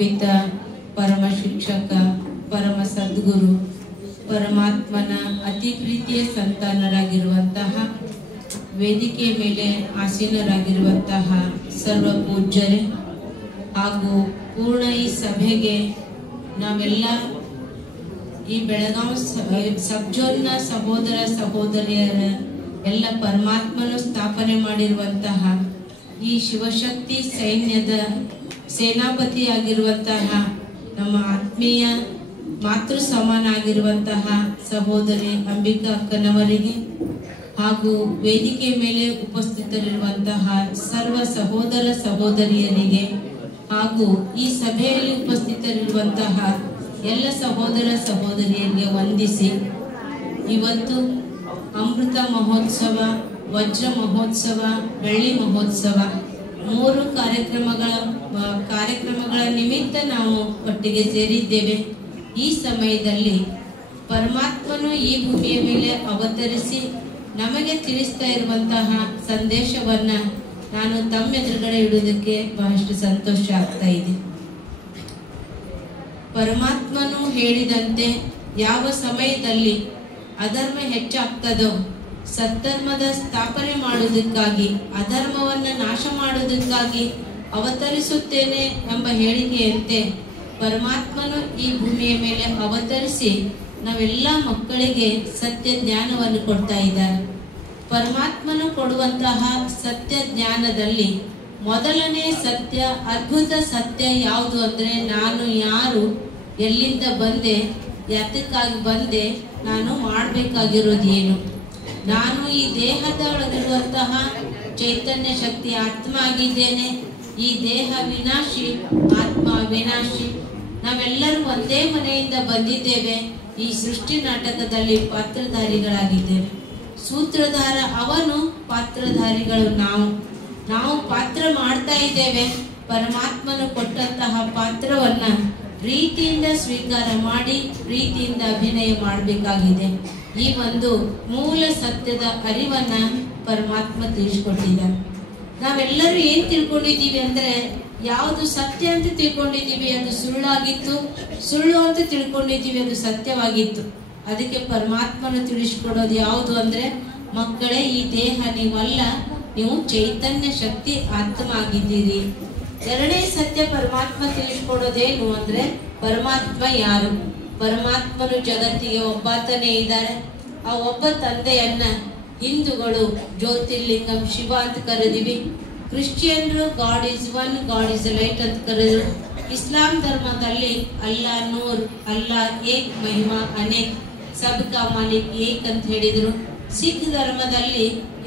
ಪ್ರೇಮಾನ್ವಿತ ಪರಮ ಶಿಕ್ಷಕ, ಪರಮ ಸದ್ಗುರು, ಪರಮಾತ್ಮನ ಅತಿ ಪ್ರೀತಿಯ ಸಂತಾನರಾಗಿರುವಂತಹ, ವೇದಿಕೆಯ ಮೇಲೆ ಆಸೀನರಾಗಿರುವಂತಹ ಸರ್ವ ಪೂಜ್ಯರೇ ಹಾಗೂ ಪೂರ್ಣ ಈ ಸಭೆಗೆ ನಾವೆಲ್ಲ ಈ ಬೆಳಗಾವಿ ಸಬ್ ಜೋನ್ನ ಸಹೋದರ ಸಹೋದರಿಯರ ಎಲ್ಲ ಪರಮಾತ್ಮನು ಸ್ಥಾಪನೆ ಮಾಡಿರುವಂತಹ ಈ ಶಿವಶಕ್ತಿ ಸೈನ್ಯದ ಸೇನಾಪತಿಯಾಗಿರುವಂತಹ ನಮ್ಮ ಆತ್ಮೀಯ ಮಾತೃ ಸಮಾನ ಆಗಿರುವಂತಹ ಸಹೋದರಿ ಅಂಬಿಕಾ ಅಕ್ಕನವರಿಗೆ ಹಾಗೂ ವೇದಿಕೆ ಮೇಲೆ ಉಪಸ್ಥಿತರಿರುವಂತಹ ಸರ್ವ ಸಹೋದರ ಸಹೋದರಿಯರಿಗೆ ಹಾಗೂ ಈ ಸಭೆಯಲ್ಲಿ ಉಪಸ್ಥಿತರಿರುವಂತಹ ಎಲ್ಲ ಸಹೋದರ ಸಹೋದರಿಯರಿಗೆ ವಂದಿಸಿ, ಇವತ್ತು ಅಮೃತ ಮಹೋತ್ಸವ, ವಜ್ರ ಮಹೋತ್ಸವ, ಬೆಳ್ಳಿ ಮಹೋತ್ಸವ 3 ಕಾರ್ಯಕ್ರಮಗಳ ನಿಮಿತ್ತ ನಾವು ಒಟ್ಟಿಗೆ ಸೇರಿದ್ದೇವೆ. ಈ ಸಮಯದಲ್ಲಿ ಪರಮಾತ್ಮನು ಈ ಭೂಮಿಯ ಮೇಲೆ ಅವತರಿಸಿ ನಮಗೆ ತಿಳಿಸ್ತಾ ಇರುವಂತಹ ಸಂದೇಶವನ್ನ ನಾನು ತಮ್ಮ ಎದುರುಗಡೆ ಇಡುವುದಕ್ಕೆ ಬಹಳಷ್ಟು ಸಂತೋಷ ಆಗ್ತಾ ಇದೆ. ಪರಮಾತ್ಮನು ಹೇಳಿದಂತೆ ಯಾವ ಸಮಯದಲ್ಲಿ ಅಧರ್ಮ ಹೆಚ್ಚಾಗ್ತದೋ ಸದ್ಧರ್ಮದ ಸ್ಥಾಪನೆ ಮಾಡುವುದಕ್ಕಾಗಿ, ಅಧರ್ಮವನ್ನ ನಾಶ ಮಾಡುವುದಕ್ಕಾಗಿ ಅವತರಿಸುತ್ತೇನೆ ಎಂಬ ಹೇಳಿಕೆಯಂತೆ ಪರಮಾತ್ಮನು ಈ ಭೂಮಿಯ ಮೇಲೆ ಅವತರಿಸಿ ನಾವೆಲ್ಲ ಮಕ್ಕಳಿಗೆ ಸತ್ಯ ಜ್ಞಾನವನ್ನು ಕೊಡ್ತಾ ಇದ್ದಾರೆ. ಪರಮಾತ್ಮನು ಕೊಡುವಂತಹ ಸತ್ಯ ಜ್ಞಾನದಲ್ಲಿ ಮೊದಲನೇ ಸತ್ಯ, ಅದ್ಭುತ ಸತ್ಯ ಯಾವುದು ಅಂದ್ರೆ, ನಾನು ಯಾರು, ಎಲ್ಲಿಂದ ಬಂದೆ, ಯಾತಕ್ಕಾಗಿ ಬಂದೆ, ನಾನು ಮಾಡಬೇಕಾಗಿರೋದು ಏನು, ನಾನು ಈ ದೇಹದೊಳಗಿರುವಂತಹ ಚೈತನ್ಯ ಶಕ್ತಿ ಆತ್ಮ ಆಗಿದ್ದೇನೆ, ಈ ದೇಹ ವಿನಾಶಿ, ಆತ್ಮ ವಿನಾಶಿ, ನಾವೆಲ್ಲರೂ ಒಂದೇ ಮನೆಯಿಂದ ಬಂದಿದ್ದೇವೆ, ಈ ಸೃಷ್ಟಿ ನಾಟಕದಲ್ಲಿ ಪಾತ್ರಧಾರಿಗಳಾಗಿದ್ದೇವೆ. ಸೂತ್ರಧಾರ ಅವನು, ಪಾತ್ರಧಾರಿಗಳು ನಾವು ಪಾತ್ರ ಮಾಡ್ತಾ ಇದ್ದೇವೆ. ಪರಮಾತ್ಮನು ಕೊಟ್ಟಂತಹ ಪಾತ್ರವನ್ನ ಪ್ರೀತಿಯಿಂದ ಸ್ವೀಕಾರ ಮಾಡಿ ಪ್ರೀತಿಯಿಂದ ಅಭಿನಯ ಮಾಡಬೇಕಾಗಿದೆ. ಈ ಒಂದು ಮೂಲ ಸತ್ಯದ ಅರಿವನ್ನ ಪರಮಾತ್ಮ ತಿಳಿಸ್ಕೊಟ್ಟಿದ್ದಾನೆ. ನಾವೆಲ್ಲರೂ ಏನ್ ತಿಳ್ಕೊಂಡಿದ್ದೀವಿ ಅಂದ್ರೆ, ಯಾವುದು ಸತ್ಯ ಅಂತ ತಿಳ್ಕೊಂಡಿದ್ದೀವಿ ಅದು ಸುಳ್ಳಾಗಿತ್ತು, ಸುಳ್ಳು ಅಂತ ತಿಳ್ಕೊಂಡಿದ್ದೀವಿ ಅದು ಸತ್ಯವಾಗಿತ್ತು. ಅದಕ್ಕೆ ಪರಮಾತ್ಮನು ತಿಳಿಸ್ಕೊಡೋದು ಯಾವುದು ಅಂದ್ರೆ, ಮಕ್ಕಳೇ ಈ ದೇಹ ನೀವಲ್ಲ, ನೀವು ಚೈತನ್ಯ ಶಕ್ತಿ ಆತ್ಮ ಆಗಿದ್ದೀರಿ. ಎರಡನೇ ಸತ್ಯ ಪರಮಾತ್ಮ ತಿಳಿಸ್ಕೊಡೋದೇನು ಅಂದ್ರೆ, ಪರಮಾತ್ಮ ಯಾರು, ಪರಮಾತ್ಮನು ಜಗತ್ತಿಗೆ ಒಬ್ಬಾತನೇ ಇದ್ದಾರೆ. ಆ ಒಬ್ಬ ತಂದೆಯನ್ನ ಹಿಂದೂಗಳು ಜ್ಯೋತಿರ್ಲಿಂಗಂ ಶಿವ ಅಂತ ಕರೆದಿವಿ, ಕ್ರಿಶ್ಚಿಯನ್ರು God is one, God is light ಅಂತ ಕರೆದ್ರು. ಇಸ್ಲಾಂ ಧರ್ಮದಲ್ಲಿ ಅಲ್ಲಾ ನೂರ್, ಅಲ್ಲಾ ಏಕ್, ಮಹಿಮಾ ಅನೇಕ್, ಸಬ್ಕಾ ಮಾಲಿಕ್ ಏಕ್ ಅಂತ ಹೇಳಿದ್ರು. ಸಿಖ್ ಧರ್ಮದಲ್ಲಿ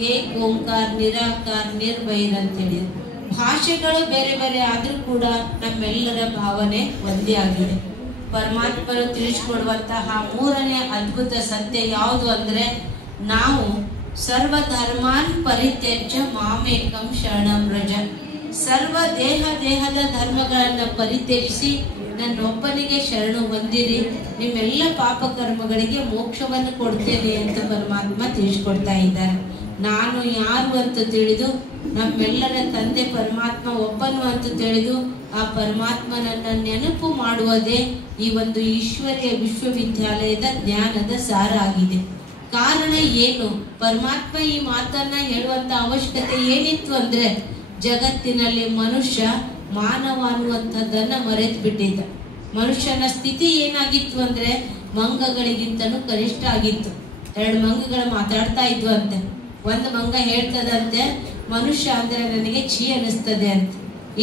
ಏಕ್ ಓಂಕಾರ, ನಿರಾಕಾರ, ನಿರ್ಭೈರ್ ಅಂತ ಹೇಳಿದ್ರು. ಭಾಷೆಗಳು ಬೇರೆ ಬೇರೆ ಆದ್ರೂ ಕೂಡ ನಮ್ಮೆಲ್ಲರ ಭಾವನೆ ಒಂದೇ ಆಗಿದೆ. ಪರಮಾತ್ಮನು ತಿಳಿಸ್ಕೊಡುವಂತಹ ಮೂರನೇ ಅದ್ಭುತ ಸತ್ಯ ಯಾವುದು ಅಂದ್ರೆ, ನಾವು ಸರ್ವ ಧರ್ಮಾನ್ ಪರಿತ್ಯಜ್ಯ ಮಾಮೇಕಂ ಶರಣಂ ವ್ರಜ, ಸರ್ವ ದೇಹದ ಧರ್ಮಗಳನ್ನ ಪರಿತ್ಯಜಿಸಿ ನನ್ನೊಬ್ಬನಿಗೆ ಶರಣು ಹೊಂದಿರಿ, ನಿಮ್ಮೆಲ್ಲ ಪಾಪ ಕರ್ಮಗಳಿಗೆ ಮೋಕ್ಷವನ್ನು ಕೊಡ್ತೇನೆ ಅಂತ ಪರಮಾತ್ಮ ತಿಳಿಸ್ಕೊಡ್ತಾ ಇದ್ದಾರೆ. ನಾನು ಯಾರು ಅಂತ ತಿಳಿದು, ನಮ್ಮೆಲ್ಲರ ತಂದೆ ಪರಮಾತ್ಮ ಒಬ್ಬನು ಅಂತ ತಿಳಿದು ಆ ಪರಮಾತ್ಮನನ್ನ ನೆನಪು ಮಾಡುವುದೇ ಈ ಒಂದು ಈಶ್ವರ್ಯ ವಿಶ್ವವಿದ್ಯಾಲಯದ ಜ್ಞಾನದ ಸಾರ ಆಗಿದೆ. ಕಾರಣ ಏನು, ಪರಮಾತ್ಮ ಈ ಮಾತನ್ನ ಹೇಳುವಂತ ಅವಶ್ಯಕತೆ ಏನಿತ್ತು ಅಂದ್ರೆ, ಜಗತ್ತಿನಲ್ಲಿ ಮನುಷ್ಯ ಮಾನವ ಅನ್ನುವಂಥದ್ದನ್ನ ಮರೆತು ಬಿಟ್ಟಿದ್ದ. ಮನುಷ್ಯನ ಸ್ಥಿತಿ ಏನಾಗಿತ್ತು ಅಂದ್ರೆ, ಮಂಗಗಳಿಗಿಂತನೂ ಕನಿಷ್ಠ ಆಗಿತ್ತು. 2 ಮಂಗಗಳು ಮಾತಾಡ್ತಾ ಇದ್ವು ಅಂತೆ. ಒಂದು ಮಂಗ ಹೇಳ್ತದಂತೆ, ಮನುಷ್ಯ ಅಂದ್ರೆ ನನಗೆ ಛೀ ಅನಿಸ್ತದೆ ಅಂತ.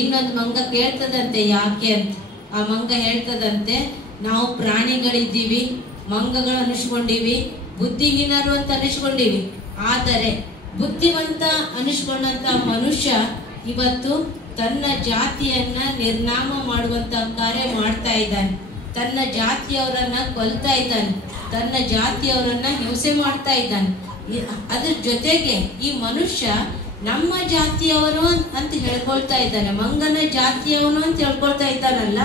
ಇನ್ನೊಂದು ಮಂಗ ಕೇಳ್ತದಂತೆ ಯಾಕೆ ಅಂತ. ಆ ಮಂಗ ಹೇಳ್ತದಂತೆ, ನಾವು ಪ್ರಾಣಿಗಳಿದ್ದೀವಿ, ಮಂಗಗಳು ಅನಿಸ್ಕೊಂಡಿವಿ, ಬುದ್ಧಿಹೀನರು ಅಂತ ಅನಿಸ್ಕೊಂಡಿವಿ. ಆದರೆ ಬುದ್ಧಿವಂತ ಅನಿಸ್ಕೊಂಡಂತ ಮನುಷ್ಯ ಇವತ್ತು ತನ್ನ ಜಾತಿಯನ್ನ ನಿರ್ನಾಮ ಮಾಡುವಂತ ಕಾರ್ಯ ಮಾಡ್ತಾ ಇದ್ದಾನೆ. ತನ್ನ ಜಾತಿಯವರನ್ನ ಕೊಲ್ತಾ ಇದ್ದಾನೆ, ತನ್ನ ಜಾತಿಯವರನ್ನ ಹಿಂಸೆ ಮಾಡ್ತಾ ಇದ್ದಾನೆ. ಅದ್ರ ಜೊತೆಗೆ ಈ ಮನುಷ್ಯ ನಮ್ಮ ಜಾತಿಯವರು ಅಂತ ಹೇಳ್ಕೊಳ್ತಾ ಇದ್ದಾನೆ, ಮಂಗನ ಜಾತಿಯವನು ಅಂತ ಹೇಳ್ಕೊಳ್ತಾ ಇದ್ದಾನಲ್ಲ,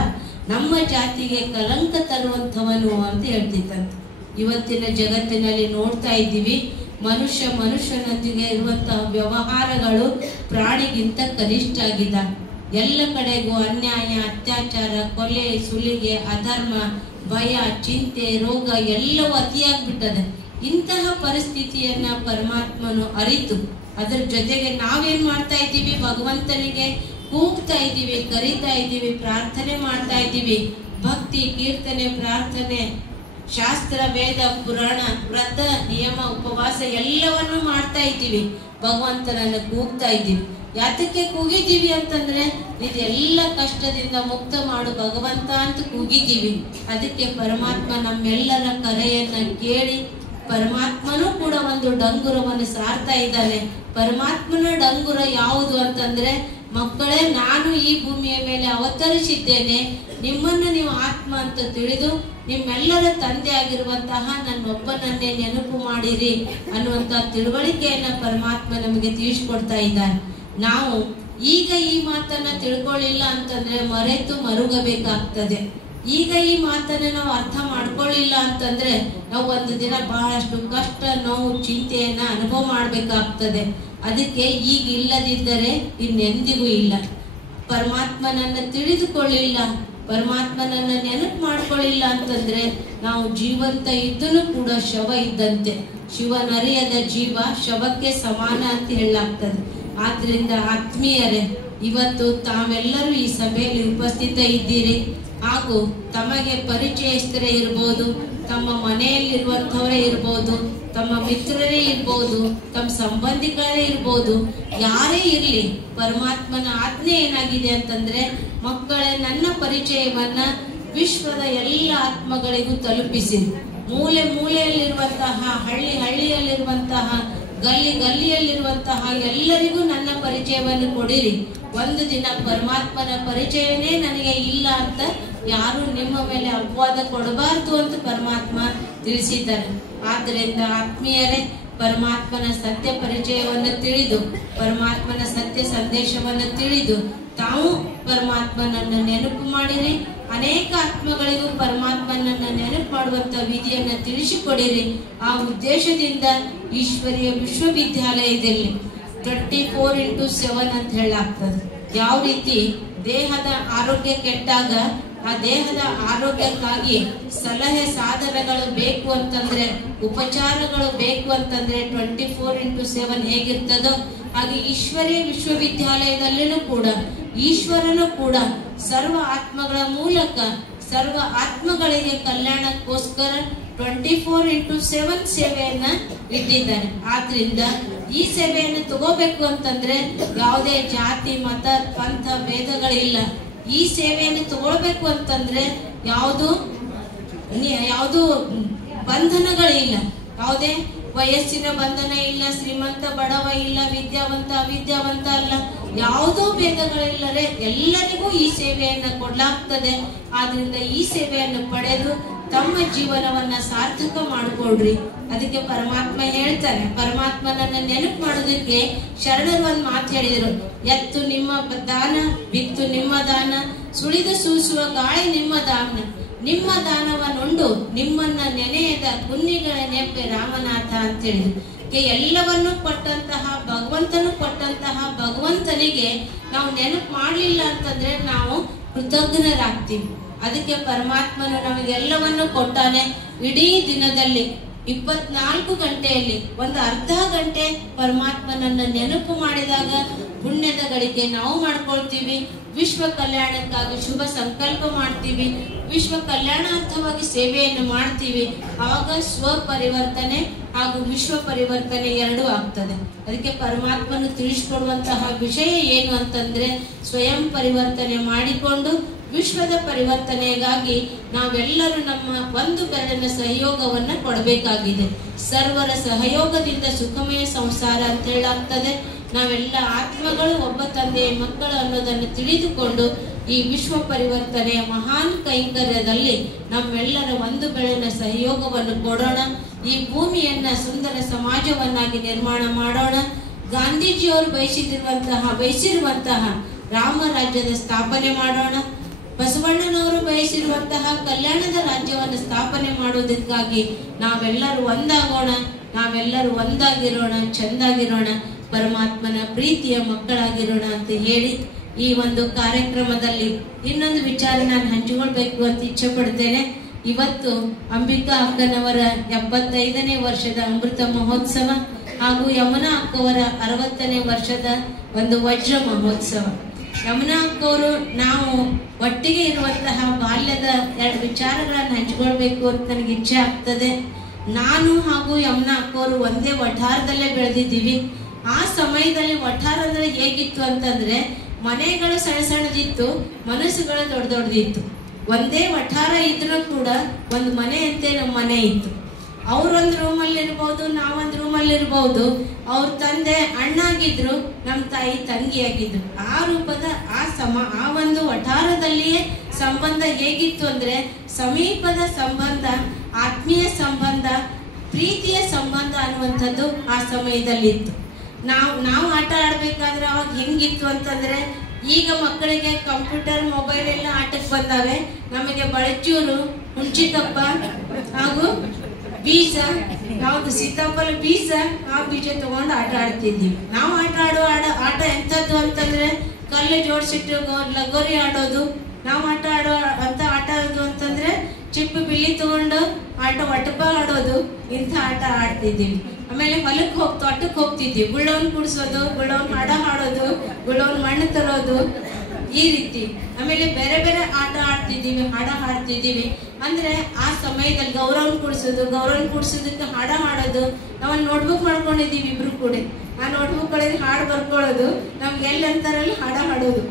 ನಮ್ಮ ಜಾತಿಗೆ ಕಲಂಕ ತರುವಂಥವನು ಅಂತ ಹೇಳ್ತಿದ್ದಂತೆ. ಇವತ್ತಿನ ಜಗತ್ತಿನಲ್ಲಿ ನೋಡ್ತಾ ಇದ್ದೀವಿ, ಮನುಷ್ಯನೊಂದಿಗೆ ಇರುವಂತಹ ವ್ಯವಹಾರಗಳು ಪ್ರಾಣಿಗಿಂತ ಕನಿಷ್ಠ ಆಗಿದ್ದಾನೆ. ಎಲ್ಲ ಕಡೆಗೂ ಅನ್ಯಾಯ, ಅತ್ಯಾಚಾರ, ಕೊಲೆ, ಸುಲಿಗೆ, ಅಧರ್ಮ, ಭಯ, ಚಿಂತೆ, ರೋಗ ಎಲ್ಲವೂ ಅತಿಯಾಗ್ಬಿಟ್ಟದೆ. ಇಂತಹ ಪರಿಸ್ಥಿತಿಯನ್ನ ಪರಮಾತ್ಮನು ಅರಿತು ಅದ್ರ ಜೊತೆಗೆ ನಾವೇನ್ ಮಾಡ್ತಾ ಇದ್ದೀವಿ, ಭಗವಂತನಿಗೆ ಕೂಗ್ತಾ ಇದ್ದೀವಿ, ಕರಿತಾ ಇದ್ದೀವಿ, ಪ್ರಾರ್ಥನೆ ಮಾಡ್ತಾ ಇದ್ದೀವಿ. ಭಕ್ತಿ, ಕೀರ್ತನೆ, ಪ್ರಾರ್ಥನೆ, ಶಾಸ್ತ್ರ, ವೇದ, ಪುರಾಣ, ವ್ರತ, ನಿಯಮ, ಉಪವಾಸ ಎಲ್ಲವನ್ನು ಮಾಡ್ತಾ ಇದ್ದೀವಿ. ಭಗವಂತನನ್ನು ಕೂಗ್ತಾ ಇದ್ದೀವಿ. ಯಾತಕ್ಕೆ ಕೂಗಿದ್ದೀವಿ ಅಂತಂದ್ರೆ ಇದೆಲ್ಲ ಕಷ್ಟದಿಂದ ಮುಕ್ತ ಮಾಡು ಭಗವಂತ ಅಂತ ಕೂಗಿದ್ದೀವಿ. ಅದಕ್ಕೆ ಪರಮಾತ್ಮ ನಮ್ಮೆಲ್ಲರ ಕರೆಯನ್ನ ಕೇಳಿ ಪರಮಾತ್ಮನೂ ಕೂಡ ಒಂದು ಡಂಗುರವನ್ನು ಸಾರ್ತಾ ಇದ್ದಾನೆ. ಪರಮಾತ್ಮನ ಡಂಗುರ ಯಾವುದು ಅಂತಂದ್ರೆ, ಮಕ್ಕಳೇ, ನಾನು ಈ ಭೂಮಿಯ ಮೇಲೆ ಅವತರಿಸಿದ್ದೇನೆ, ನಿಮ್ಮನ್ನು ನೀವು ಆತ್ಮ ಅಂತ ತಿಳಿದು ನಿಮ್ಮೆಲ್ಲರ ತಂದೆ ಆಗಿರುವಂತಹ ನನ್ನೊಬ್ಬನನ್ನೇ ನೆನಪು ಮಾಡಿರಿ ಅನ್ನುವಂತ ತಿಳುವಳಿಕೆಯನ್ನ ಪರಮಾತ್ಮ ನಮಗೆ ತಿಳಿಸ್ಕೊಡ್ತಾ ಇದ್ದಾನೆ. ನಾವು ಈಗ ಈ ಮಾತನ್ನ ತಿಳ್ಕೊಳ್ಳಿಲ್ಲ ಅಂತಂದ್ರೆ ಮರೆತು ಮರುಗಬೇಕಾಗ್ತದೆ. ಈಗ ಈ ಮಾತನ್ನ ನಾವು ಅರ್ಥ ಮಾಡ್ಕೊಳ್ಳಿಲ್ಲ ಅಂತಂದ್ರೆ ನಾವು ಒಂದು ದಿನ ಬಹಳಷ್ಟು ಕಷ್ಟ, ನೋವು, ಚಿಂತೆಯನ್ನ ಅನುಭವ ಮಾಡ್ಬೇಕಾಗ್ತದೆ. ಅದಕ್ಕೆ ಈಗ ಇಲ್ಲದಿದ್ದರೆ ಇನ್ನೆಂದಿಗೂ ಇಲ್ಲ. ಪರಮಾತ್ಮನನ್ನ ತಿಳಿದುಕೊಳ್ಳಿಲ್ಲ, ಪರಮಾತ್ಮನನ್ನ ನೆನಪು ಮಾಡ್ಕೊಳ್ಳಿಲ್ಲ ಅಂತಂದ್ರೆ ನಾವು ಜೀವಂತ ಇದ್ದನು ಕೂಡ ಶವ ಇದ್ದಂತೆ. ಶಿವನರಿಯದ ಜೀವ ಶವಕ್ಕೆ ಸಮಾನ ಅಂತ ಹೇಳಲಾಗ್ತದೆ. ಆದ್ರಿಂದ ಆತ್ಮೀಯರೇ, ಇವತ್ತು ತಾವೆಲ್ಲರೂ ಈ ಸಭೆಯಲ್ಲಿ ಉಪಸ್ಥಿತ ಇದ್ದೀರಿ. ಹಾಗೂ ತಮಗೆ ಪರಿಚಯಸ್ಥರೇ ಇರ್ಬೋದು, ತಮ್ಮ ಮನೆಯಲ್ಲಿರುವಂಥವರೇ ಇರ್ಬೋದು, ತಮ್ಮ ಮಿತ್ರರೇ ಇರ್ಬೋದು, ತಮ್ಮ ಸಂಬಂಧಿಗಳೇ ಇರ್ಬೋದು, ಯಾರೇ ಇರ್ಲಿ, ಪರಮಾತ್ಮನ ಆಜ್ಞೆ ಏನಾಗಿದೆ ಅಂತಂದ್ರೆ, ಮಕ್ಕಳೇ, ನನ್ನ ಪರಿಚಯವನ್ನ ವಿಶ್ವದ ಎಲ್ಲ ಆತ್ಮಗಳಿಗೂ ತಲುಪಿಸಿ. ಮೂಲೆ ಮೂಲೆಯಲ್ಲಿರುವಂತಹ, ಹಳ್ಳಿಯಲ್ಲಿರುವಂತಹ, ಗಲ್ಲಿಯಲ್ಲಿರುವಂತಹ ಎಲ್ಲರಿಗೂ ನನ್ನ ಪರಿಚಯವನ್ನು ಕೊಡಿರಿ. ಒಂದು ದಿನ ಪರಮಾತ್ಮನ ಪರಿಚಯವೇ ನನಗೆ ಇಲ್ಲ ಅಂತ ಯಾರು ನಿಮ್ಮ ಮೇಲೆ ಅಪವಾದ ಕೊಡಬಾರ್ದು ಅಂತ ಪರಮಾತ್ಮ ತಿಳಿಸಿದ್ದಾರೆ. ಆದ್ದರಿಂದ ಆತ್ಮೀಯರೇ, ಪರಮಾತ್ಮನ ಸತ್ಯ ಪರಿಚಯವನ್ನು ತಿಳಿದು, ಪರಮಾತ್ಮನ ಸತ್ಯ ಸಂದೇಶವನ್ನು ತಿಳಿದು ತಾವು ಪರಮಾತ್ಮನನ್ನ ನೆನಪು ಮಾಡಿರಿ. ಅನೇಕ ಆತ್ಮಗಳಿಗೂ ಪರಮಾತ್ಮನನ್ನ ನೆನಪು ಮಾಡುವಂತ ವಿಧಿಯನ್ನ ತಿಳಿಸಿಕೊಡಿರಿ. ಆ ಉದ್ದೇಶದಿಂದ ಈಶ್ವರೀಯ ವಿಶ್ವವಿದ್ಯಾಲಯದಲ್ಲಿ 24x7 ಅಂತ ಹೇಳಲಾಗ್ತದೆ. ಯಾವ ರೀತಿ ದೇಹದ ಆರೋಗ್ಯ ಕೆಟ್ಟಾಗ ಆ ದೇಹದ ಆರೋಗ್ಯಕ್ಕಾಗಿ ಸಲಹೆ ಸಾಧನಗಳು ಬೇಕು ಅಂತಂದ್ರೆ, ಉಪಚಾರಗಳು ಬೇಕು ಅಂತಂದ್ರೆ 24x7 ಹೇಗಿರ್ತದೋ ಹಾಗೆ ಈಶ್ವರೀಯ ವಿಶ್ವವಿದ್ಯಾಲಯದಲ್ಲಿನೂ ಕೂಡ ಈಶ್ವರನು ಕೂಡ ಸರ್ವ ಆತ್ಮಗಳ ಮೂಲಕ ಸರ್ವ ಆತ್ಮಗಳಿಗೆ ಕಲ್ಯಾಣಕ್ಕೋಸ್ಕರ 24x7 ಸೇವೆಯನ್ನ ಇಟ್ಟಿದ್ದಾರೆ. ಆದ್ರಿಂದ ಈ ಸೇವೆಯನ್ನು ತಗೋಬೇಕು ಅಂತಂದ್ರೆ ಯಾವುದೇ ಜಾತಿ, ಮತ, ಪಂಥ ಭೇದಗಳಿಲ್ಲ. ಈ ಸೇವೆಯನ್ನು ತಗೊಳ್ಬೇಕು ಅಂತಂದ್ರೆ ಯಾವುದು ಬಂಧನಗಳಿಲ್ಲ, ಯಾವುದೇ ವಯಸ್ಸಿನ ಬಂಧನ ಇಲ್ಲ, ಶ್ರೀಮಂತ ಬಡವ ಇಲ್ಲ, ವಿದ್ಯಾವಂತ ಅವಿದ್ಯಾವಂತ ಅಲ್ಲ, ಯಾವುದೋ ಭೇದಗಳಿಲ್ಲದೆ ಎಲ್ಲರಿಗೂ ಈ ಸೇವೆಯನ್ನ ಕೊಡ್ಲಾಗ್ತದೆ. ಆದ್ರಿಂದ ಈ ಸೇವೆಯನ್ನು ಪಡೆದು ತಮ್ಮ ಜೀವನವನ್ನ ಸಾರ್ಥಕ ಮಾಡಿಕೊಡ್ರಿ. ಅದಕ್ಕೆ ಪರಮಾತ್ಮ ಹೇಳ್ತಾನೆ, ಪರಮಾತ್ಮನನ್ನ ನೆನಪು ಮಾಡೋದಕ್ಕೆ ಶರಣರು ಒಂದ್ ಮಾತು ಹೇಳಿದ್ರು, ಎತ್ತು ನಿಮ್ಮ ದಾನ, ಬಿತ್ತು ನಿಮ್ಮ ದಾನ, ಸುಳಿದು ಸೂಸುವ ಗಾಳಿ ನಿಮ್ಮ ದಾನ, ನಿಮ್ಮ ದಾನವನ್ನುಂಡು ನಿಮ್ಮನ್ನ ನೆನೆಯದ ಕುನ್ನಿಗಳ ನೆಪ್ಪೆ ರಾಮನಾಥ ಅಂತ ಹೇಳಿದ್ರು. ಎಲ್ಲವನ್ನು ಕೊಟ್ಟಂತಹ ಭಗವಂತನು ಕೊಟ್ಟಂತಹ ಭಗವಂತನಿಗೆ ನಾವು ನೆನಪು ಮಾಡಲಿಲ್ಲ ಅಂತಂದ್ರೆ ನಾವು ಕೃತಜ್ಞರಾಗ್ತೀವಿ. ಅದಕ್ಕೆ ಪರಮಾತ್ಮನು ನಮಗೆಲ್ಲವನ್ನು ಕೊಟ್ಟಾನೆ. ಇಡೀ ದಿನದಲ್ಲಿ 24 ಗಂಟೆಯಲ್ಲಿ ಒಂದು ಅರ್ಧ ಗಂಟೆ ಪರಮಾತ್ಮನನ್ನ ನೆನಪು ಮಾಡಿದಾಗ ಪುಣ್ಯದ ಗಳಿಕೆ ನಾವು ಮಾಡ್ಕೊಳ್ತೀವಿ. ವಿಶ್ವ ಕಲ್ಯಾಣಕ್ಕಾಗಿ ಶುಭ ಸಂಕಲ್ಪ ಮಾಡ್ತೀವಿ, ವಿಶ್ವ ಕಲ್ಯಾಣಾರ್ಥವಾಗಿ ಸೇವೆಯನ್ನು ಮಾಡ್ತೀವಿ. ಆವಾಗ ಸ್ವಪರಿವರ್ತನೆ ಹಾಗೂ ವಿಶ್ವ ಪರಿವರ್ತನೆ ಎರಡೂ ಆಗ್ತದೆ. ಅದಕ್ಕೆ ಪರಮಾತ್ಮನು ತಿಳಿಸಿಕೊಡುವಂತಹ ವಿಷಯ ಏನು ಅಂತಂದ್ರೆ, ಸ್ವಯಂ ಪರಿವರ್ತನೆ ಮಾಡಿಕೊಂಡು ವಿಶ್ವದ ಪರಿವರ್ತನೆಗಾಗಿ ನಾವೆಲ್ಲರೂ ನಮ್ಮ ಒಂದು ಬೆರಳಿನ ಸಹಯೋಗವನ್ನ ಕೊಡಬೇಕಾಗಿದೆ. ಸರ್ವರ ಸಹಯೋಗದಿಂದ ಸುಖಮಯ ಸಂಸಾರ ಅಂತ ಹೇಳಾಗ್ತದೆ. ನಾವೆಲ್ಲ ಆತ್ಮಗಳು ಒಬ್ಬ ತಂದೆಯ ಮಕ್ಕಳು ಅನ್ನೋದನ್ನು ತಿಳಿದುಕೊಂಡು ಈ ವಿಶ್ವ ಪರಿವರ್ತನೆಯ ಮಹಾನ್ ಕೈಂಕರ್ಯದಲ್ಲಿ ನಮ್ಮೆಲ್ಲರ ಒಂದು ಬೆರಳಿನ ಸಹಯೋಗವನ್ನು ಕೊಡೋಣ. ಈ ಭೂಮಿಯನ್ನ ಸುಂದರ ಸಮಾಜವನ್ನಾಗಿ ನಿರ್ಮಾಣ ಮಾಡೋಣ. ಗಾಂಧೀಜಿಯವರು ಬಯಸಿರುವಂತಹ ರಾಮ ರಾಜ್ಯದ ಸ್ಥಾಪನೆ ಮಾಡೋಣ. ಬಸವಣ್ಣನವರು ಬಯಸಿರುವಂತಹ ಕಲ್ಯಾಣದ ರಾಜ್ಯವನ್ನು ಸ್ಥಾಪನೆ ಮಾಡುವುದಕ್ಕಾಗಿ ನಾವೆಲ್ಲರೂ ಒಂದಾಗೋಣ, ನಾವೆಲ್ಲರೂ ಒಂದಾಗಿರೋಣ, ಚಂದಾಗಿರೋಣ, ಪರಮಾತ್ಮನ ಪ್ರೀತಿಯ ಮಕ್ಕಳಾಗಿರೋಣ ಅಂತ ಹೇಳಿ ಈ ಒಂದು ಕಾರ್ಯಕ್ರಮದಲ್ಲಿ ಇನ್ನೊಂದು ವಿಚಾರ ನಾನು ಹಂಚಿಕೊಳ್ಬೇಕು ಅಂತ ಇಚ್ಛೆ ಪಡ್ತೇನೆ. ಇವತ್ತು ಅಂಬಿಕಾ ಅಕ್ಕನವರ 75ನೇ ವರ್ಷದ ಅಮೃತ ಮಹೋತ್ಸವ ಹಾಗೂ ಯಮುನಾ ಅಕ್ಕವರ 60ನೇ ವರ್ಷದ ಒಂದು ವಜ್ರ ಮಹೋತ್ಸವ. ಯಮುನಾ ಅಕ್ಕವರು ನಾವು ಒಟ್ಟಿಗೆ ಇರುವಂತಹ ಬಾಲ್ಯದ 2 ವಿಚಾರಗಳನ್ನು ಹಂಚಿಕೊಳ್ಬೇಕು ಅಂತ ನನಗೆ ಇಚ್ಛೆ ಆಗ್ತದೆ. ನಾನು ಹಾಗೂ ಯಮುನಾ ಅಕ್ಕವರು ಒಂದೇ ವಠಾರದಲ್ಲೇ ಬೆಳೆದಿದ್ದೀವಿ. ಆ ಸಮಯದಲ್ಲಿ ವಠಾರ ಅಂದ್ರೆ ಹೇಗಿತ್ತು ಅಂತಂದ್ರೆ ಮನೆಗಳು ಸಣ್ಣ ಸಣ್ಣದಿತ್ತು, ಮನಸ್ಸುಗಳು ದೊಡ್ಡ ದೊಡ್ಡದಿತ್ತು. ಒಂದೇ ವಠಾರ ಇದ್ರೂ ಕೂಡ ಒಂದು ಮನೆ ಅಂತೆ ನಮ್ಮ ಮನೆ ಇತ್ತು. ಅವ್ರೊಂದು ರೂಮಲ್ಲಿ ಇರ್ಬೋದು, ನಾವೊಂದು ರೂಮಲ್ಲಿ ಇರ್ಬೋದು. ಅವ್ರ ತಂದೆ ಅಣ್ಣ ಆಗಿದ್ರು, ನಮ್ಮ ತಾಯಿ ತಂಗಿ ಆಗಿದ್ರು. ಆ ರೂಪದ ಆ ಒಂದು ವಠಾರದಲ್ಲಿಯೇ ಸಂಬಂಧ ಹೇಗಿತ್ತು ಅಂದ್ರೆ ಸಮೀಪದ ಸಂಬಂಧ, ಆತ್ಮೀಯ ಸಂಬಂಧ, ಪ್ರೀತಿಯ ಸಂಬಂಧ ಅನ್ನುವಂಥದ್ದು ಆ ಸಮಯದಲ್ಲಿ ಇತ್ತು. ನಾವು ಆಟ ಆಡ್ಬೇಕಾದ್ರೆ ಅವಾಗ ಹೆಂಗಿತ್ತು ಅಂತಂದ್ರೆ, ಈಗ ಮಕ್ಕಳಿಗೆ ಕಂಪ್ಯೂಟರ್ ಮೊಬೈಲ್ ಎಲ್ಲ ಆಟಕ್ಕೆ ಬಂದಾವೆ. ನಮಗೆ ಬಳಚೂರು, ಹುಂಚಿಕಪ್ಪ ಹಾಗೂ ಬೀಜ, ಯಾವ್ದು ಸೀತಾಫಲ ಬೀಜ, ಆ ಬೀಜ ತಗೊಂಡು ಆಟ ಆಡ್ತಿದ್ದೀವಿ. ನಾವು ಆಟ ಎಂಥದ್ದು ಅಂತಂದ್ರೆ ಕಲ್ಲು ಜೋಡಿಸಿಟ್ಟು ಲಗೋರಿ ಆಡೋದು. ನಾವು ಆಟ ಆಡೋದು ಅಂತಂದ್ರೆ ಚಿಪ್ಪು ಬಿಳಿ ತಗೊಂಡು ಒಟಪ ಆಡೋದು. ಇಂಥ ಆಟ ಆಡ್ತಿದ್ದೀವಿ. ಆಮೇಲೆ ತೋಟಕ್ಕೆ ಹೋಗ್ತಿದ್ವಿ. ಗುಳ್ಳವನ್ ಕುಡಿಸೋದು, ಗುಳ್ಳವನ್ ಹಾಡ ಹಾಡೋದು, ಗುಳ್ಳವನ್ ಮಣ್ಣು ತರೋದು, ಈ ರೀತಿ. ಆಮೇಲೆ ಬೇರೆ ಬೇರೆ ಆಟ ಆಡ್ತಿದ್ದೀವಿ, ಹಾಡ ಹಾಡ್ತಿದ್ದೀವಿ. ಅಂದ್ರೆ ಆ ಸಮಯದಲ್ಲಿ ಗೌರವನ್ ಕುಡಿಸೋದಕ್ಕೆ ಹಾಡ ಹಾಡೋದು. ನಾವು ನೋಟ್ಬುಕ್ ಮಾಡ್ಕೊಂಡಿದ್ದೀವಿ ಇಬ್ರು ಕೂಡ. ಆ ನೋಟ್ಬುಕ್ ಒಳಗೆ ಹಾಡು ಬರ್ಕೊಳ್ಳೋದು, ನಮ್ಗೆ ಎಲ್ಲಂತಾರಲ್ಲಿ ಹಾಡ ಹಾಡೋದು.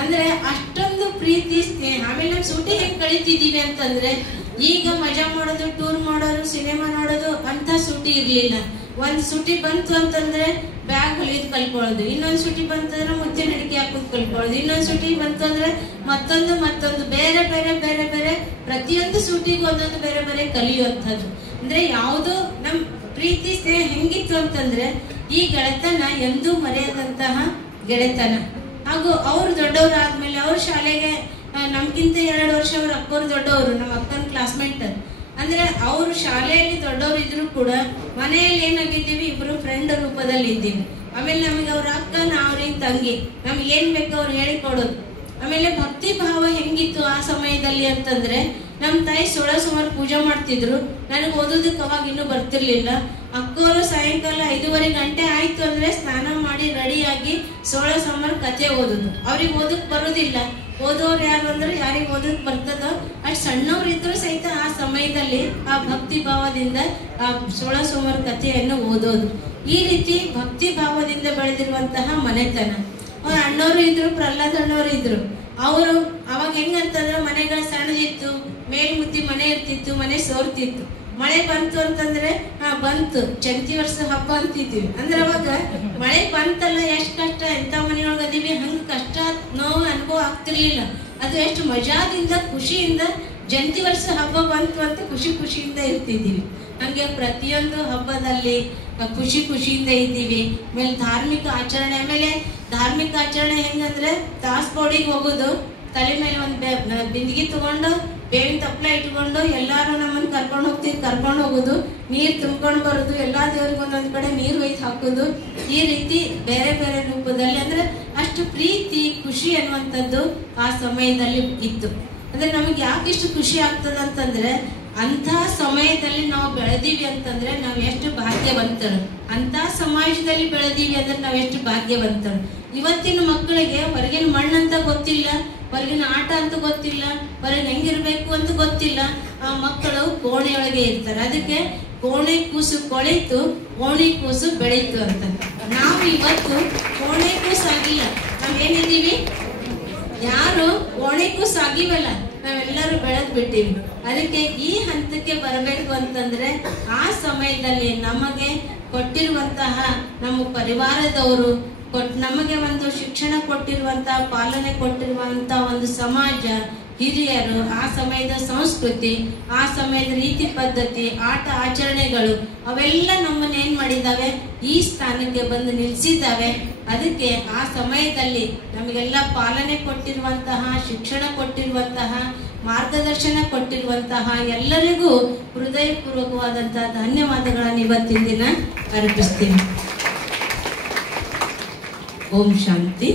ಅಂದ್ರೆ ಅಷ್ಟೊಂದು ಪ್ರೀತಿ, ಸ್ನೇಹ. ಆಮೇಲೆ ನಮ್ ಸೂಟಿ ಹೆಂಗ್ ಕಳಿತಿದ್ದೀವಿ ಅಂತಂದ್ರೆ, ಈಗ ಮಜಾ ಮಾಡೋದು, ಟೂರ್ ಮಾಡೋದು, ಸಿನಿಮಾ ನೋಡೋದು ಅಂತ ಸೂಟಿ ಇರ್ಲಿಲ್ಲ. ಒಂದ್ ಸೂಟಿ ಬಂತು ಅಂತಂದ್ರೆ ಬ್ಯಾಗ್ ಹೊಲಿದ್ ಕಲ್ಕೊಳ್ಳೋದು, ಇನ್ನೊಂದ್ ಸೂಟಿ ಬಂತಂದ್ರೆ ಮುತ್ತಿನ ಅಡಿಕೆ ಹಾಕೋದ್ ಕಲ್ಕೊಳ್ಳೋದು, ಇನ್ನೊಂದ್ ಸೂಟಿ ಬಂತು ಅಂದ್ರೆ ಮತ್ತೊಂದು ಬೇರೆ ಬೇರೆ ಬೇರೆ ಬೇರೆ ಪ್ರತಿಯೊಂದು ಸೂಟಿಗೂ ಒಂದೊಂದು ಬೇರೆ ಬೇರೆ ಕಲಿಯುವಂಥದ್ದು. ಅಂದ್ರೆ ಯಾವುದು ನಮ್ ಪ್ರೀತಿ ಸ್ನೇಹ ಹೆಂಗಿತ್ತು ಅಂತಂದ್ರೆ, ಈ ಗೆಳೆತನ ಎಂದೂ ಮರೆಯದಂತಹ ಗೆಳೆತನ. ಹಾಗೂ ಅವ್ರು ದೊಡ್ಡವರಾದ್ಮೇಲೆ ಅವ್ರ ಶಾಲೆಗೆ ನಮ್ಗಿಂತ 2 ವರ್ಷ ಅವ್ರ ಅಕ್ಕವ್ರು ದೊಡ್ಡವರು, ನಮ್ಮ ಅಕ್ಕನ ಕ್ಲಾಸ್ಮೇಟ್. ಅಂದ್ರೆ ಅವ್ರು ಶಾಲೆಯಲ್ಲಿ ದೊಡ್ಡವರು ಇದ್ರು ಕೂಡ ಮನೆಯಲ್ಲಿ ಏನಾಗಿದ್ದೀವಿ, ಇಬ್ರು ಫ್ರೆಂಡ್ ರೂಪದಲ್ಲಿ ಇದ್ದೀವಿ. ಆಮೇಲೆ ನಮಗೆ ಅವ್ರ ಅಕ್ಕ, ಅವ್ರಿಗೆ ತಂಗಿ, ನಮ್ಗೆ ಏನ್ ಬೇಕೋ ಅವ್ರು ಹೇಳಿಕೊಡೋದು. ಆಮೇಲೆ ಭಕ್ತಿ ಭಾವ ಹೆಂಗಿತ್ತು ಆ ಸಮಯದಲ್ಲಿ ಅಂತಂದ್ರೆ, ನಮ್ ತಾಯಿ ಸುಮಾರು ಪೂಜೆ ಮಾಡ್ತಿದ್ರು. ನನಗೆ ಓದೋದಕ್ಕೆ ಅವಾಗ ಇನ್ನೂ ಬರ್ತಿರ್ಲಿಲ್ಲ. ಅಕ್ಕವರು ಸಾಯಂಕಾಲ 5:30 ಗಂಟೆ ಆಯ್ತು ಅಂದ್ರೆ ಸ್ನಾನ ಮಾಡಿ ರೆಡಿಯಾಗಿ ಸುಮಾರು ಕಥೆ ಓದೋದು. ಅವ್ರಿಗೆ ಓದಕ್ ಬರೋದಿಲ್ಲ. ಓದೋರು ಯಾರು ಅಂದ್ರೆ ಯಾರಿಗೆ ಓದಕ್ ಬರ್ತದೋ ಅಷ್ಟು ಸಣ್ಣವ್ರು ಇದ್ರು ಸಹಿತ ಆ ಸಮಯದಲ್ಲಿ ಆ ಭಕ್ತಿ ಭಾವದಿಂದ ಆ ಸುಮಾರು ಕಥೆಯನ್ನು ಓದೋದು. ಈ ರೀತಿ ಭಕ್ತಿ ಭಾವದಿಂದ ಬೆಳೆದಿರುವಂತಹ ಮನೆತನ. ಅವ್ರ ಅಣ್ಣವರು ಇದ್ರು, ಪ್ರಹ್ಲಾದ್ ಅಣ್ಣವರು ಇದ್ರು. ಅವರು ಅವಾಗ ಹೆಂಗಂತಂದ್ರೆ ಮನೆಗಳು ಸಣ್ಣದಿತ್ತು, ಮೇಲ್ಮುತ್ತಿ ಮನೆ ಇರ್ತಿತ್ತು, ಮನೆ ಸೋರ್ತಿತ್ತು. ಮಳೆ ಬಂತು ಅಂತಂದ್ರೆ ಬಂತು ಚಂತಿ ವರ್ಷ ಹಬ್ಬ ಅಂತಿದ್ವಿ. ಅಂದ್ರೆ ಅವಾಗ ಮಳೆ ಬಂತಲ್ಲ, ಎಷ್ಟ್ ಕಷ್ಟ, ಎಂತ ಮನೆಯೊಳಗೆ ಅದೀವಿ, ಹಂಗ ಕಷ್ಟ ನೋವು ಅನುಭವ ಆಗ್ತಿರ್ಲಿಲ್ಲ. ಅದು ಎಷ್ಟು ಮಜಾದಿಂದ ಖುಷಿಯಿಂದ ಜಂತಿ ವರ್ಷ ಹಬ್ಬ ಬಂತು ಅಂತ ಖುಷಿಯಿಂದ ಇರ್ತಿದ್ದೀವಿ. ಹಂಗೆ ಪ್ರತಿಯೊಂದು ಹಬ್ಬದಲ್ಲಿ ಖುಷಿಯಿಂದ ಇದ್ದೀವಿ. ಆಮೇಲೆ ಧಾರ್ಮಿಕ ಆಚರಣೆ ಹೆಂಗಂದ್ರೆ, ದಾಸಗೋಡಿಗೆ ಹೋಗೋದು, ತಲೆ ಮೇಲೆ ಒಂದ್ ಬಿಂದಿಗೆ ತಗೊಂಡು ಬೇವಿನ ತಪ್ಪಲ ಇಟ್ಕೊಂಡು ಎಲ್ಲಾರು ನಮ್ಮನ್ನ ಕರ್ಕೊಂಡು ಹೋಗೋದು, ನೀರ್ ತುಂಬ್ಕೊಂಡು ಬರೋದು, ಎಲ್ಲಾ ದೇವ್ರಿಗೆ ಒಂದೊಂದ್ ಕಡೆ ನೀರು ಒಯ್ದು ಹಾಕೋದು. ಈ ರೀತಿ ಬೇರೆ ಬೇರೆ ರೂಪದಲ್ಲಿ, ಅಂದ್ರೆ ಅಷ್ಟು ಪ್ರೀತಿ ಖುಷಿ ಅನ್ನುವಂಥದ್ದು ಆ ಸಮಯದಲ್ಲಿ ಇತ್ತು. ಅಂದ್ರೆ ನಮಗೆ ಯಾಕಿಷ್ಟು ಖುಷಿ ಆಗ್ತದ ಅಂತಂದ್ರೆ, ಅಂತ ಸಮಯದಲ್ಲಿ ನಾವು ಬೆಳೆದೀವಿ ಅಂತಂದ್ರೆ ನಾವ್ ಎಷ್ಟು ಭಾಗ್ಯವಂತರು. ಅಂತ ಸಮಾಜದಲ್ಲಿ ಬೆಳೆದೀವಿ ಅಂದ್ರೆ ನಾವ್ ಎಷ್ಟು ಭಾಗ್ಯವಂತರು. ಇವತ್ತಿನ ಮಕ್ಕಳಿಗೆ ಹೊರಗಿನ ಮಣ್ಣಂತ ಗೊತ್ತಿಲ್ಲ, ಹೊರಗಿನ ಆಟ ಅಂತ ಗೊತ್ತಿಲ್ಲ, ಹೊರಗೆ ಹೆಂಗಿರ್ಬೇಕು ಅಂತ ಗೊತ್ತಿಲ್ಲ. ಆ ಮಕ್ಕಳು ಕೋಣೆಯೊಳಗೆ ಇರ್ತಾರೆ. ಅದಕ್ಕೆ ಕೋಣೆ ಕೂಸು ಕೊಳಿತು, ಕೋಣೆ ಕೂಸು ಬೆಳೀತು ಅಂತ. ನಾವು ಇವತ್ತು ಕೋಣೆ ಕೂಸು ಆಗಿಲ್ಲ, ನಾವೇನಿದ್ದೀವಿ, ಯಾರು ಕೋಣೆ ಕೂಸು ಆಗಿವಲ್ಲ, ನಾವೆಲ್ಲರೂ ಬೆಳೆದ್ ಬಿಟ್ಟಿವಿ. ಅದಕ್ಕೆ ಈ ಹಂತಕ್ಕೆ ಬರಬೇಕು ಅಂತಂದ್ರೆ, ಆ ಸಮಯದಲ್ಲಿ ನಮಗೆ ಕೊಟ್ಟಿರುವಂತಹ ನಮ್ಮ ಪರಿವಾರದವರು ನಮಗೆ ಒಂದು ಶಿಕ್ಷಣ ಕೊಟ್ಟಿರುವಂತಹ, ಪಾಲನೆ ಕೊಟ್ಟಿರುವಂತಹ ಒಂದು ಸಮಾಜ, ಹಿರಿಯರು, ಆ ಸಮಯದ ಸಂಸ್ಕೃತಿ, ಆ ಸಮಯದ ರೀತಿ ಪದ್ಧತಿ, ಆಟ ಆಚರಣೆಗಳು, ಅವೆಲ್ಲ ನಮ್ಮನ್ನ ಏನ್ ಮಾಡಿದಾವೆ, ಈ ಸ್ಥಾನಕ್ಕೆ ಬಂದು ನಿಲ್ಸಿದ್ದಾವೆ. ಅದಕ್ಕೆ ಆ ಸಮಯದಲ್ಲಿ ನಮಗೆಲ್ಲ ಪಾಲನೆ ಕೊಟ್ಟಿರುವಂತಹ, ಶಿಕ್ಷಣ ಕೊಟ್ಟಿರುವಂತಹ, ಮಾರ್ಗದರ್ಶನ ಕೊಟ್ಟಿರುವಂತಹ ಎಲ್ಲರಿಗೂ ಹೃದಯಪೂರ್ವಕವಾದಂತಹ ಧನ್ಯವಾದಗಳನ್ನು ಇವತ್ತಿನ ದಿನ ಅರ್ಪಿಸ್ತೀನಿ. ಓಂ ಶಾಂತಿ.